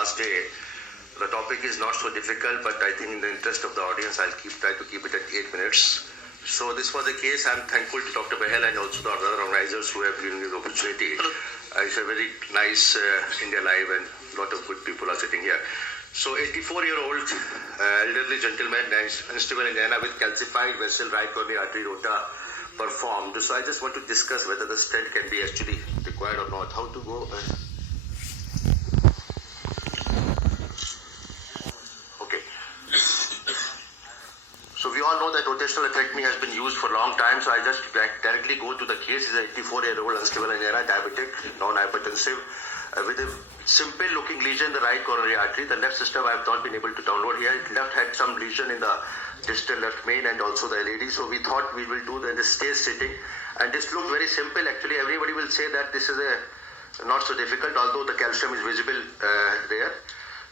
last day. The topic is not so difficult, but I think in the interest of the audience, I'll try to keep it at 8 minutes. So this was the case. I'm thankful to Dr. Behel and also the other organizers who have given me the opportunity. It's a very nice India Live and a lot of good people are sitting here. So 84-year-old elderly gentleman, unstable angina with calcified vessel right coronary artery ROTA performed. So I just want to discuss whether the stent can be actually required or not. How to go? Okay. So we all know that rotational atherectomy has been used for a long time. So I just directly go to the case. He's an 84-year-old unstable angina, diabetic, non-hypertensive, with a simple looking lesion in the right coronary artery. The left system I have not been able to download here. Left had some lesion in the distal left main and also the LED. So we thought we will do the stage sitting. And this looked very simple. Actually, everybody will say that this is not so difficult, although the calcium is visible there.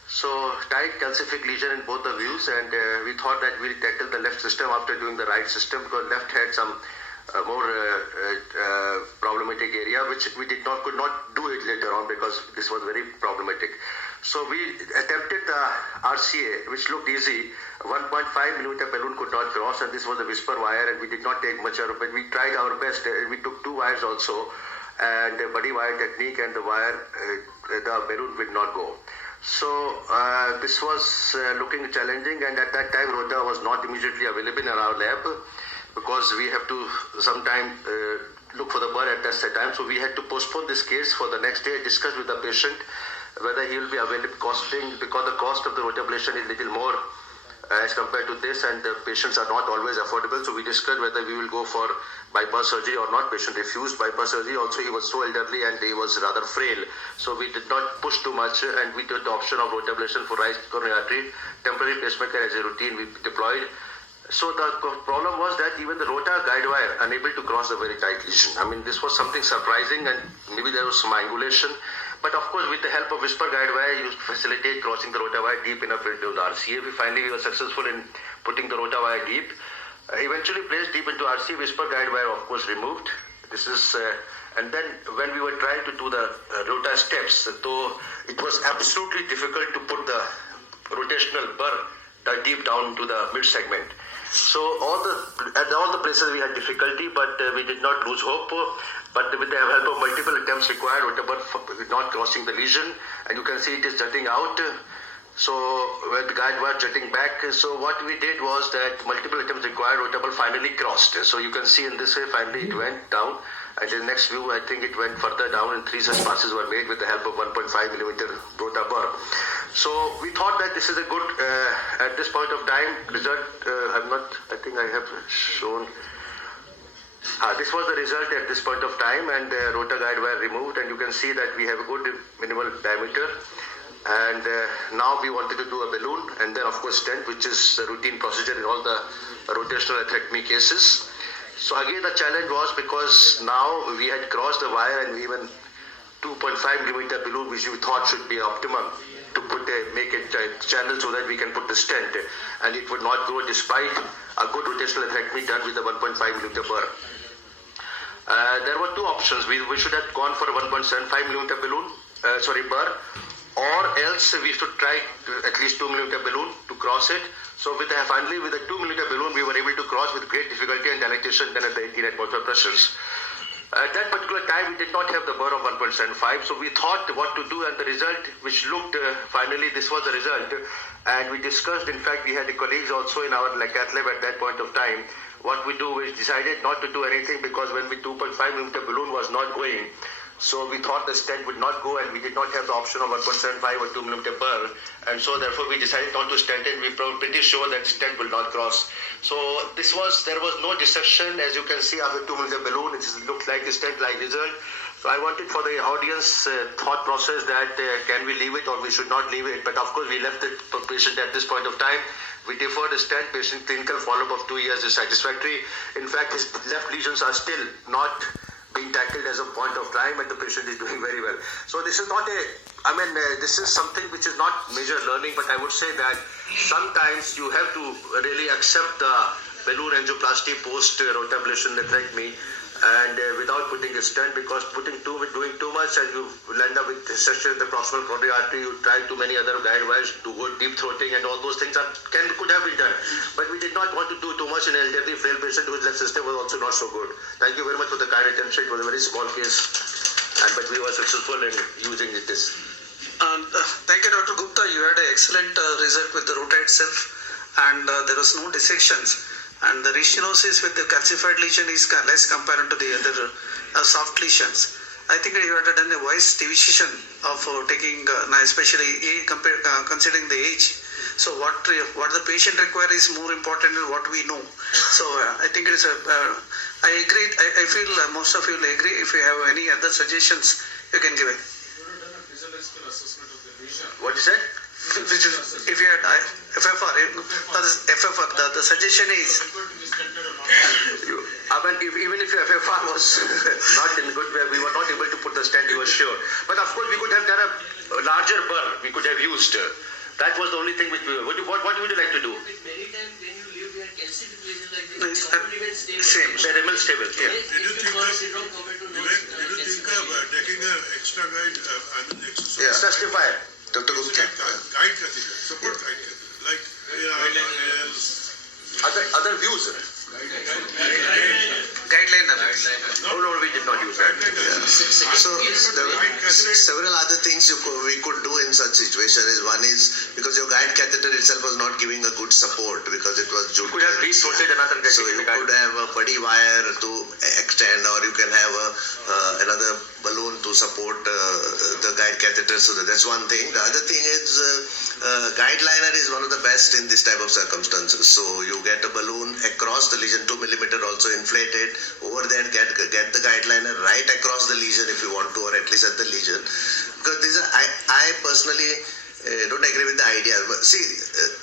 So tight calcific lesion in both the views, and we thought that we'll tackle the left system after doing the right system, because left had some more problematic area, which we could not do it later on because this was very problematic. So we attempted the RCA, which looked easy. 1.5 millimeter balloon could not cross, and this was a whisper wire, and we did not take much out of it. We tried our best. We took 2 wires also, and a buddy wire technique, and the wire, the balloon would not go. So this was looking challenging, and at that time ROTA was not immediately available in our lab because we have to sometime look for the burr at that time. So we had to postpone this case for the next day. I discussed with the patient whether he will be available costing, because the cost of the ROTA ablation is little more as compared to this, and the patients are not always affordable. So we discussed whether we will go for bypass surgery or not. Patient refused bypass surgery. Also, he was so elderly and he was rather frail. So we did not push too much, and we took the option of ROTA ablation for right coronary artery. Temporary pacemaker as a routine we deployed. So the problem was that even the ROTA guide wire unable to cross the very tight lesion. I mean, this was something surprising, and maybe there was some angulation. But of course, with the help of whisper guide wire, you facilitate crossing the ROTA wire deep enough into the RCA. We were successful in putting the ROTA wire deep. Eventually placed deep into RCA, whisper guide wire of course removed. This is, and then when we were trying to do the ROTA steps, though it was absolutely difficult to put the rotational burr deep down into the mid segment. So at all the places we had difficulty, but we did not lose hope. But with the help of multiple attempts required, whatever not crossing the lesion, and you can see it is jutting out. So when the guide was jutting back, so what we did was that multiple attempts required, whatever finally crossed. So you can see in this way, finally it went down. And in the next view, I think it went further down, and 3 such passes were made with the help of 1.5 millimeter ROTA burr. So we thought that this is a good, at this point of time, result. I think I have shown. This was the result at this point of time, and the ROTA guide wire removed, and you can see that we have a good minimal diameter. And now we wanted to do a balloon, and then of course stent, which is a routine procedure in all the rotational atherectomy cases. So again the challenge was because now we had crossed the wire, and even 2.5 millimeter balloon, which we thought should be optimum to make it channel so that we can put the stent, and it would not go despite a good rotational atherectomy done with the 1.5 millimeter burr. There were 2 options. We should have gone for a 1.75 millimeter balloon, burr, or else we should try at least 2 millimeter balloon to cross it. So finally with the 2 millimeter balloon, we were able to cross with great difficulty and dilatation then at the 18 atmosphere pressures. At that particular time, we did not have the burr of 1.75, so we thought what to do, and the result, which looked, finally this was the result. And we discussed, in fact, we had colleagues also in our cath lab at that point of time. What we do, we decided not to do anything, because when we 2.5 millimeter balloon was not going, so we thought the stent would not go, and we did not have the option of 1.75 or 2 millimeter burr, and so therefore we decided not to stent it. We were pretty sure that stent will not cross. So there was no deception, as you can see after 2 millimeter balloon. It looked like a stent like result. So I wanted for the audience thought process that can we leave it or we should not leave it. But of course we left the patient at this point of time. We deferred the stent. Patient clinical follow-up of 2 years is satisfactory. In fact, his left lesions are still not being tackled as a point of time, and the patient is doing very well. So this is not this is something which is not major learning, but I would say that sometimes you have to really accept the balloon angioplasty post ROTA ablation atherectomy, and without putting a stent, because doing too much and you will end up with dissection in the proximal coronary artery. You try too many other guide wires to go deep throating, and all those things could have been done. But we did not want to do too much in an elderly frail patient whose left system was also not so good. Thank you very much for the kind attention. It was a very small case, but we were successful in using this. Thank you, Dr. Gupta. You had an excellent result with the ROTA itself, and there was no dissections. And the restenosis with the calcified lesion is less compared to the other soft lesions. I think you had done a wise decision of taking, especially considering the age. So what the patient requires is more important than what we know. So I think it is I agree. I feel most of you will agree. If you have any other suggestions, you can give it. What you said? If you had FFR, the suggestion is even if your FFR was not in good way, we were not able to put the stent, you were sure. But of course, we could have done a larger burr. We could have used. That was the only thing which we were. What would you like to do? Many times when you live, you have calcific lesions like this. They remain stable. Same. They remain stable. Yeah. Did you think of taking an extra guide, exercise? Yeah. Justify. Dr. Gupta. Guide catheter, support guide catheter, like Other views. guideline. No, we did not use that. So there were several other things we could do in such situation. One is because your guide catheter itself was not giving a good support because it was jute. You could have re-throated another catheter. So you could have a putty wire to extend, or you can have another balloon to support the guide catheter. So that's one thing. The other thing is guide liner is one of the best in this type of circumstances. So you get a balloon across the lesion, 2 millimeter also inflated. Over there, get the guide liner right across the lesion if you want to, or at least at the lesion. Because I personally don't agree with the idea. But see,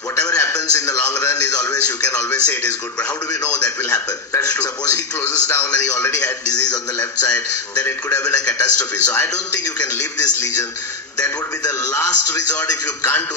whatever happens in the long run is always, you can always say it is good, but how do we know that will happen? That's true. Suppose he closes down and he already had disease on the left side, then it could have been a catastrophe. So I don't think you can leave this lesion. That would be the last resort if you can't do